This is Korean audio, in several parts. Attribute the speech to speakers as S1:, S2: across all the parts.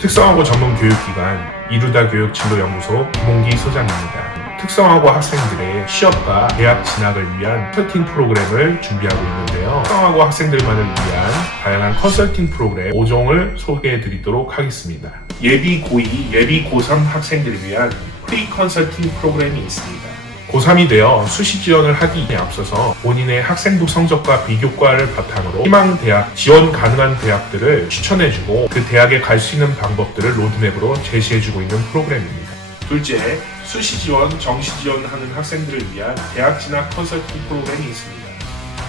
S1: 특성화고 전문 교육기관 이루다 교육 진로연구소 김홍기 소장입니다. 특성화고 학생들의 취업과 대학 진학을 위한 컨설팅 프로그램을 준비하고 있는데요. 특성화고 학생들만을 위한 다양한 컨설팅 프로그램 5종을 소개해 드리도록 하겠습니다. 예비 고2, 예비 고3 학생들을 위한 프리 컨설팅 프로그램이 있습니다. 고3이 되어 수시 지원을 하기에 앞서서 본인의 학생부 성적과 비교과를 바탕으로 희망 대학, 지원 가능한 대학들을 추천해주고 그 대학에 갈 수 있는 방법들을 로드맵으로 제시해주고 있는 프로그램입니다. 둘째, 수시 지원, 정시 지원하는 학생들을 위한 대학 진학 컨설팅 프로그램이 있습니다.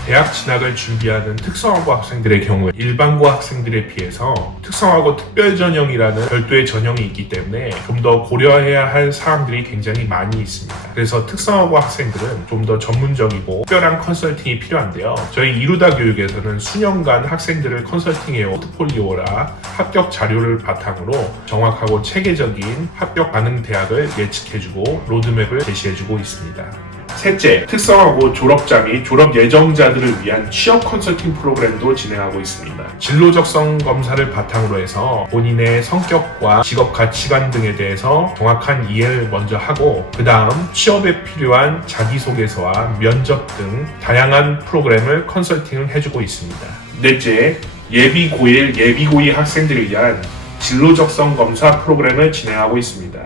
S1: 대학 진학을 준비하는 특성화고 학생들의 경우 일반고 학생들에 비해서 특성화고 특별 전형이라는 별도의 전형이 있기 때문에 좀 더 고려해야 할 사항들이 굉장히 많이 있습니다. 그래서 특성화고 학생들은 좀 더 전문적이고 특별한 컨설팅이 필요한데요. 저희 이루다 교육에서는 수년간 학생들을 컨설팅해 포트폴리오라 합격 자료를 바탕으로 정확하고 체계적인 합격 가능 대학을 예측해주고 로드맵을 제시해주고 있습니다. 셋째, 특성화고 졸업자 및 졸업 예정자들을 위한 취업 컨설팅 프로그램도 진행하고 있습니다. 진로 적성 검사를 바탕으로 해서 본인의 성격과 직업 가치관 등에 대해서 정확한 이해를 먼저 하고 그 다음 취업에 필요한 자기소개서와 면접 등 다양한 프로그램을 컨설팅을 해주고 있습니다. 넷째, 예비 고1, 예비 고2 학생들을 위한 진로 적성 검사 프로그램을 진행하고 있습니다.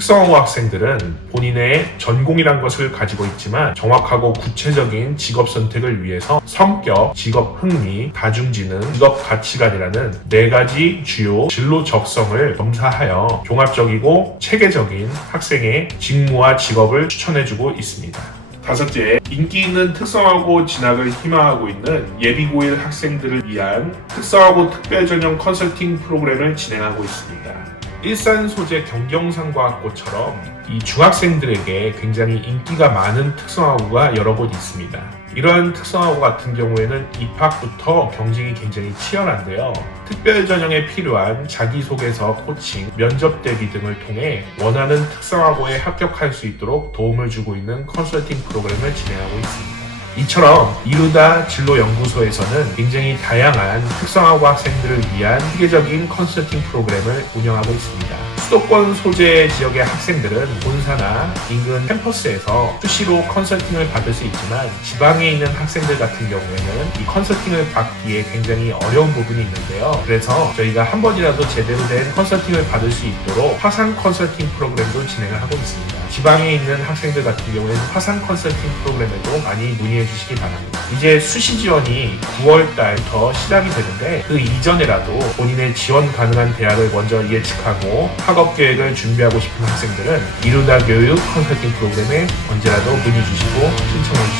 S1: 특성화고 학생들은 본인의 전공이란 것을 가지고 있지만 정확하고 구체적인 직업 선택을 위해서 성격, 직업 흥미, 다중지능, 직업 가치관이라는 네 가지 주요 진로 적성을 검사하여 종합적이고 체계적인 학생의 직무와 직업을 추천해주고 있습니다. 다섯째, 인기 있는 특성화고 진학을 희망하고 있는 예비고1 학생들을 위한 특성화고 특별전형 컨설팅 프로그램을 진행하고 있습니다. 일산 소재 경경상과학고처럼 이 중학생들에게 굉장히 인기가 많은 특성화고가 여러 곳 있습니다. 이러한 특성화고 같은 경우에는 입학부터 경쟁이 굉장히 치열한데요. 특별 전형에 필요한 자기소개서, 코칭, 면접 대비 등을 통해 원하는 특성화고에 합격할 수 있도록 도움을 주고 있는 컨설팅 프로그램을 진행하고 있습니다. 이처럼 이루다 진로연구소에서는 굉장히 다양한 특성화고 학생들을 위한 세계적인 컨설팅 프로그램을 운영하고 있습니다. 수도권 소재 지역의 학생들은 본사나 인근 캠퍼스에서 수시로 컨설팅을 받을 수 있지만 지방에 있는 학생들 같은 경우에는 이 컨설팅을 받기에 굉장히 어려운 부분이 있는데요. 그래서 저희가 한 번이라도 제대로 된 컨설팅을 받을 수 있도록 화상 컨설팅 프로그램도 진행을 하고 있습니다. 지방에 있는 학생들 같은 경우에는 화상 컨설팅 프로그램에도 많이 문의해 주시기 바랍니다. 이제 수시 지원이 9월 달부터 시작이 되는데 그 이전에라도 본인의 지원 가능한 대학을 먼저 예측하고 학업 계획을 준비하고 싶은 학생들은 이루다 교육 컨설팅 프로그램에 언제라도 문의 주시고 신청해 주시기 바랍니다.